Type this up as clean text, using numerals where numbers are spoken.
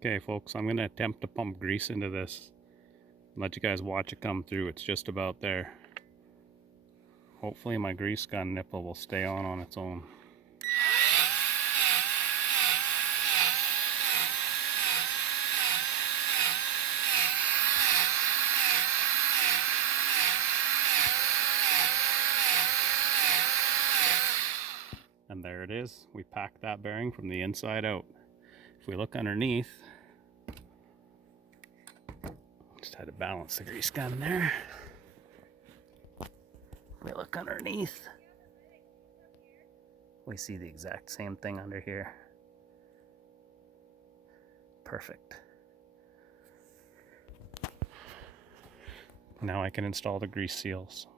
Okay folks, I'm going to attempt to pump grease into this and let you guys watch it come through. It's just about there. Hopefully my grease gun nipple will stay on its own. And there it is. We packed that bearing from the inside out. If we look underneath, just had to balance the grease gun there. If we look underneath, we see the exact same thing under here. Perfect. Now I can install the grease seals.